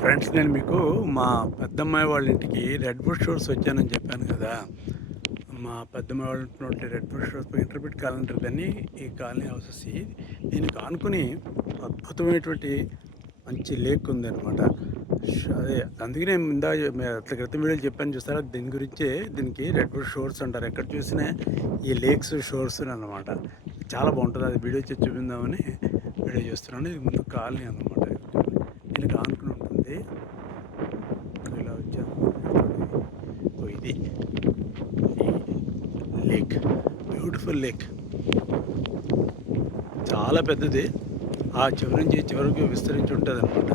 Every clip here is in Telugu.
ఫ్రెండ్స్, నేను మీకు మా పెద్దమ్మాయి వాళ్ళ ఇంటికి రెడ్ బుల్ షోర్స్ వచ్చానని చెప్పాను కదా. మా పెద్దమ్మాయి వాళ్ళ ఇంటి రెడ్ బుల్ షోర్స్ ఇంటర్మీడియట్ కాలనీ అని ఈ కాలనీ హౌసెస్. దీనికి ఆనుకుని అద్భుతమైనటువంటి మంచి లేక్ ఉందన్నమాట. అదే అందుకే నేను అట్లా క్రితం వీడియోలు చెప్పాను చూస్తారా, దీని గురించే. దీనికి రెడ్ బుల్ షోర్స్ అంటారు. ఎక్కడ చూసినా ఈ లేక్స్ షోర్స్ అన్నమాట. చాలా బాగుంటుంది. అది వీడియో చేసి చూపిందామని వీడియో చేస్తున్నాను. ఇది ముందు కాలనీ అన్నమాట. దీనికి ఆనుకుని ఉంటుంది. ఇలా వచ్చాము. ఇది లేక్, బ్యూటిఫుల్ లేక్, చాలా పెద్దది. ఆ చివరి నుంచి చివరికి విస్తరించి ఉంటుంది అనమాట.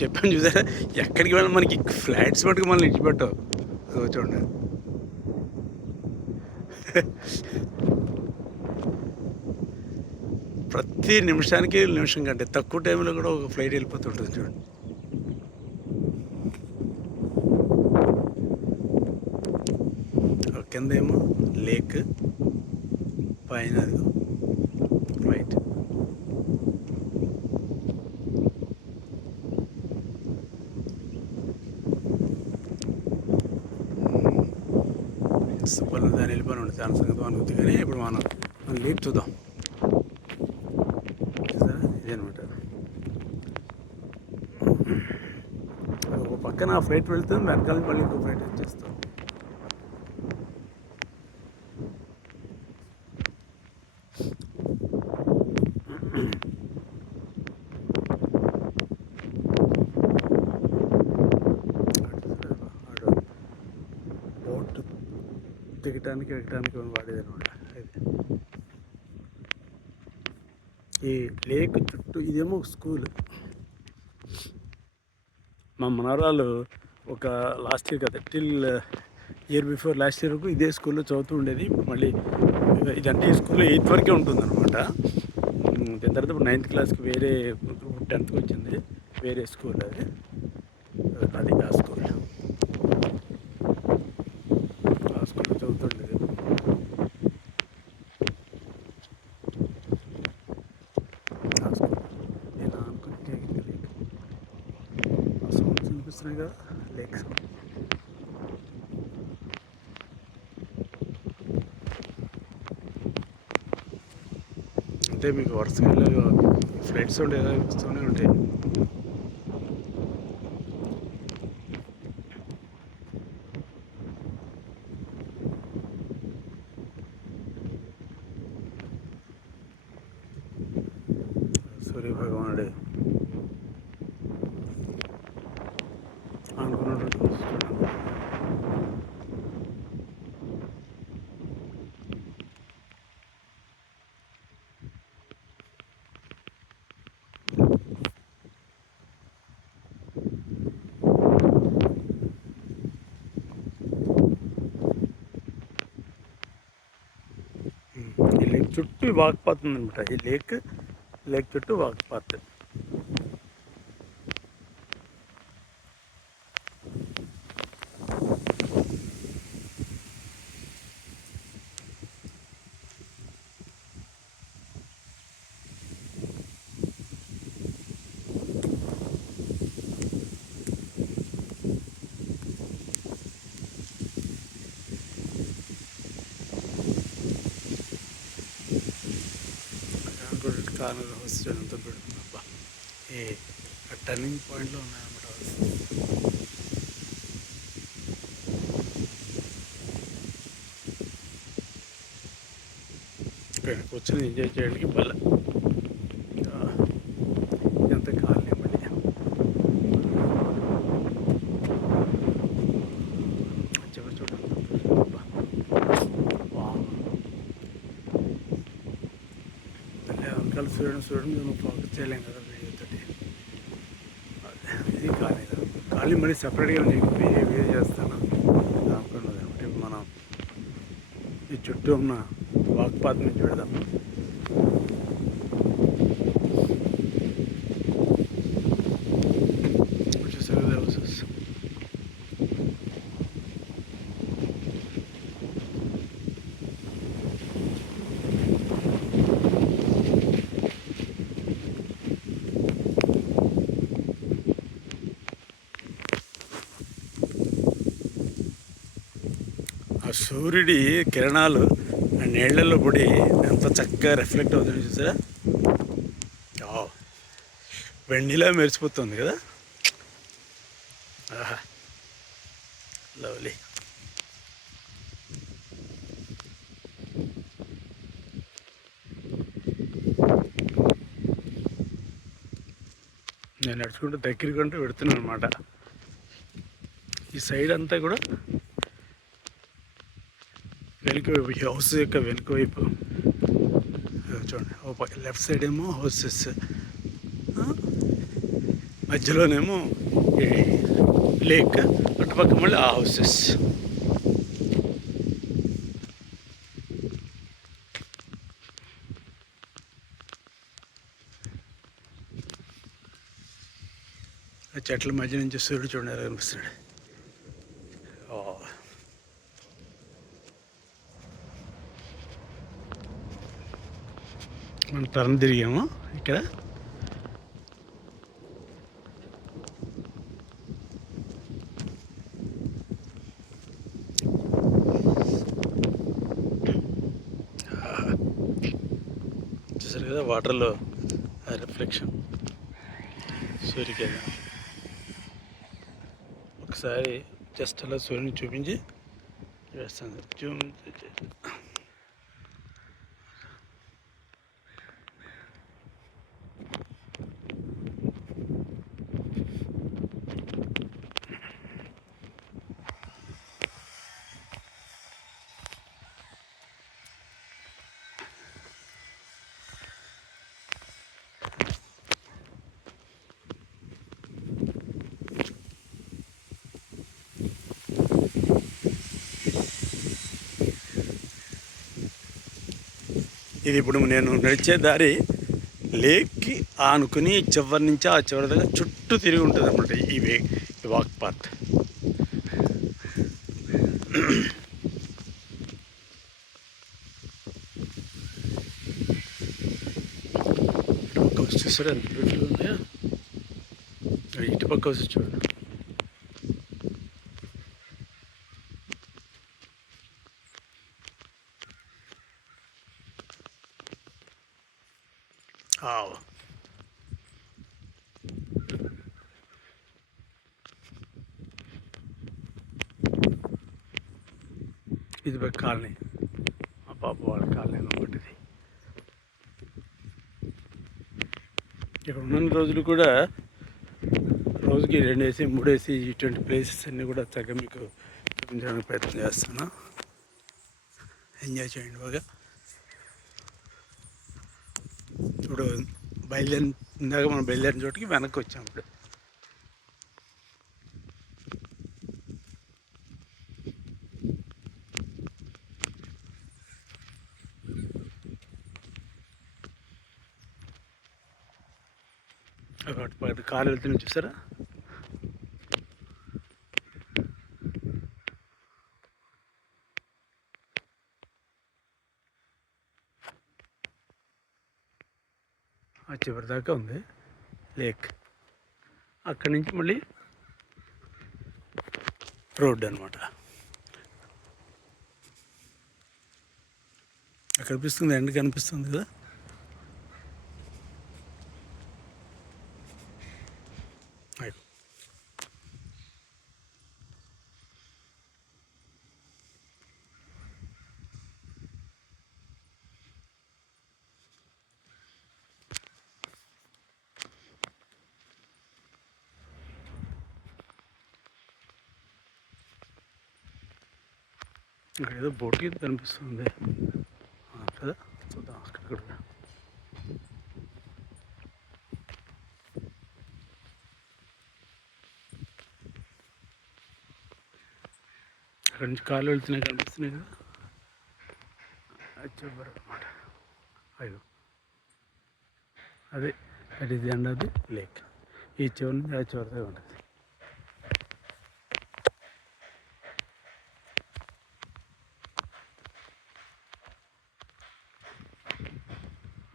చెప్పాను చూసారా, ఎక్కడికి వెళ్ళి మనకి ఫ్లాట్స్ మటుకు మనల్ని ఇచ్చిపెట్టావు. చూడండి, ప్రతి నిమిషానికి నిమిషం కంటే తక్కువ టైంలో కూడా ఒక ఫ్లైట్ వెళ్ళిపోతుంటుంది. చూడండి, కింద ఏమో లేక్, పైన ఫ్లైట్. సూపర్. దాన్ని వెళ్ళిపోయి ఉండే చాలా సంగతి అనుకుంది. కానీ ఇప్పుడు మనం లేక్ చూద్దాం. ఇదనమాట. ఒక పక్కన ఫ్లైట్ వెళ్తుంది, వెనకాల మళ్ళీ ఇంకో ఫ్లైట్ వచ్చేస్తాం. బోట్ దిగటానికి ఎక్కడానికి వాడేది అనమాట. ఈ లేక్ చుట్టూ ఇదేమో స్కూల్. మా మనవరాలు ఒక లాస్ట్ ఇయర్ కదా, ఇయర్ బిఫోర్ లాస్ట్ ఇయర్ వరకు ఇదే స్కూల్లో చదువుతూ ఉండేది. ఇప్పుడు మళ్ళీ ఇదంటే ఈ స్కూల్లో 8th వరకే ఉంటుంది అనమాట. దాని తర్వాత ఇప్పుడు 9th క్లాస్కి వేరే, 10th వచ్చింది వేరే స్కూల్. అది ఆ స్కూల్. ఆ స్కూల్లో చదువుతుండేది. ఆ స్కూల్ నేను అనుకుంటే సౌండ్స్ వినిపిస్తున్నాయి కదా, లేక్స్. అంటే మీకు వరుసగా ఫ్లైట్స్ ఉండే వస్తూనే ఉంటాయి. సూర్యభగవానుడే అనుకున్నటువంటి వస్తున్నాడు. ఈ లేక్ చుట్టూ వాక్పాత్ ఉందన్నమాట. ఈ లేక్ చుట్టూ వాక్పాత్. కార్నర్ హౌస్ ఎంత పెడుతుంది అబ్బా. ఈ టర్నింగ్ పాయింట్లో ఉన్నాయన్నమాట హౌస్. ఇక్కడ కూర్చొని ఎంజాయ్ చేయడానికి భలే. ఎంత కాలనీ మళ్ళీ చివరి చూడండి. వెనకాల చూడండి మేము ఫోకస్ చేయలేం కదా వీడియోతో. ఇది కాలనీ కదా. కాలనీ మళ్ళీ సపరేట్గా వీడియో చేస్తాను అనుకున్నది. అంటే మనం ఈ చుట్టూ ఉన్న వాక్పాత్ నుంచి పెడదాం. చూసారు హౌసెస్. సూర్యుడి కిరణాలు ఆ నీళ్ళల్లో పడి ఎంత చక్కగా రిఫ్లెక్ట్ అవుతుంది చూసారా. వెండిలా మెరిసిపోతుంది కదా. ఆహా, లవ్లీ. నేను నడుచుకుంటూ దగ్గరికి ఉంటూ పెడుతున్నాను అనమాట. ఈ సైడ్ అంతా కూడా వెనుక వైపు, హౌస్ యొక్క వెనుక వైపు చూడండి. లెఫ్ట్ సైడ్ ఏమో హౌసెస్, మధ్యలోనేమో లేక్, అటుపక్క మళ్ళీ ఆ హౌసెస్. ఆ చెట్ల మధ్య నుంచి సూర్యుడు చూడాలి కనిపిస్తున్నాడు. మనం టర్న్ తిరిగాము ఇక్కడ. చూసారు కదా వాటర్లో రిఫ్లెక్షన్ సూర్యకిరణం. ఒకసారి జస్ట్ అలా సూర్యుని చూపించి వేస్తుంది. జూమ్ ఇది ఇప్పుడు నేను నడిచే దారి లేక్కి ఆనుకుని చివరి నుంచి ఆ చివరి దగ్గర చుట్టూ తిరిగి ఉంటుంది అన్నమాట ఈ వాక్ పాత్. ఇటు పక్క చూసారు ఎంత బ్యూటిఫుల్ ఉన్నాయో. ఇటు పక్క వచ్చి చూడండి. ఇది ఒక కాలనీ, మా పాప వాళ్ళ కాలనీ ఒకటిది. ఇక్కడ ఉన్న రోజులు కూడా రోజుకి 2 AC 3 AC ఇటువంటి ప్లేసెస్ అన్నీ కూడా చక్కగా మీకు చూపించడానికి ప్రయత్నం చేస్తాను. ఎంజాయ్ చేయండి బాగా. ఇప్పుడు ఇందాక మనం బయలుదేరిన చోటికి వెనక్కి వచ్చాం. ఇప్పుడు అటు కాలు వెళ్తున్నా చూసారా. ఆ చివరి దాకా ఉంది లేక్. అక్కడి నుంచి మళ్ళీ రోడ్డు అనమాట. కనిపిస్తుంది, ఎండ కనిపిస్తుంది కదా. ఇక్కడ ఏదో బోట్ ఇది కనిపిస్తుంది కదా. చూద్దాం అక్కడ కూడా. అక్కడి నుంచి కాళ్ళు వెళ్తున్నాయి కనిపిస్తున్నాయి కదా. చివరి అనమాట. అయ్యో అదే that is the end of the lake. ఈ చివరి నుంచి ఆ చివరిదే ఉంటుంది.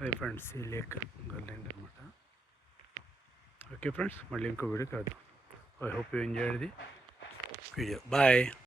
అది ఫ్రెండ్స్ ఈ లేక్ గల్లేండి అనమాట. ఓకే ఫ్రెండ్స్, మళ్ళీ ఇంకో వీడియో కాదు. I hope you enjoyed the video. Bye.